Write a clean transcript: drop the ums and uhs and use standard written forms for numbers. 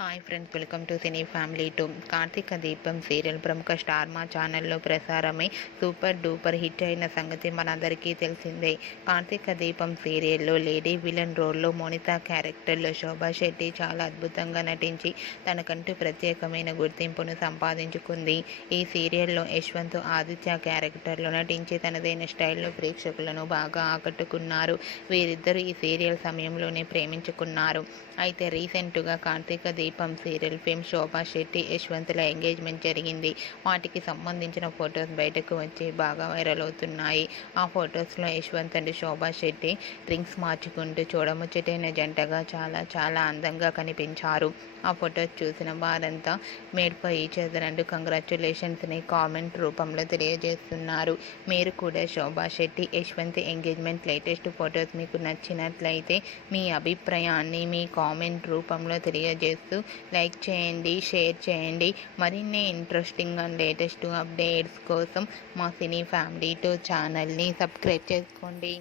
Hi friends, welcome to cine family two. Karthika Deepam serial ప్రముఖ star మా ఛానల్లో ప్రసారమై సూపర్ డూపర్ హిట్ అయిన సంగతి మనందరికీ తెలిసిందే. కార్తీక దీపం సీరియల్లో లేడీ విలన్ రోల్లో మోనితా క్యారెక్టర్లో శోభా శెట్టి చాలా అద్భుతంగా నటించి తనకంటూ ప్రత్యేకమైన గుర్తింపును సంపాదించుకుంది. ఈ సీరియల్లో యశ్వంత్ ఆదిత్య క్యారెక్టర్లో నటించి తనదైన స్టైల్లో ప్రేక్షకులను బాగా ఆకట్టుకున్నారు. వీరిద్దరూ ఈ సీరియల్ సమయంలోనే ప్రేమించుకున్నారు. అయితే రీసెంట్గా Karthika Deepam serial fame Shobha Shetty యశ్వంత్ల engagement జరిగింది. వాటికి సంబంధించిన ఫొటోస్ బయటకు వచ్చి బాగా వైరల్ అవుతున్నాయి. ఆ ఫొటోస్లో యశ్వంత్ అండ్ శోభా శెట్టి రింగ్స్ మార్చుకుంటూ చూడముచ్చటైన జంటగా చాలా చాలా అందంగా కనిపించారు. ఆ ఫొటోస్ చూసిన వారంతా made for each other and కంగ్రాచ్యులేషన్స్ని కామెంట్ రూపంలో తెలియజేస్తున్నారు. మీరు కూడా Shobha Shetty Yashwanth engagement latest photos మీకు నచ్చినట్లయితే మీ అభిప్రాయాన్ని మీ కామెంట్ రూపంలో తెలియజేస్తూ లైక్ చేయండి, షేర్ చేయండి. మరిన్ని ఇంట్రెస్టింగ్ అండ్ లేటెస్ట్ అప్డేట్స్ కోసం మా సినీ ఫ్యామిలీ టూ ఛానల్ని సబ్స్క్రైబ్ చేసుకోండి.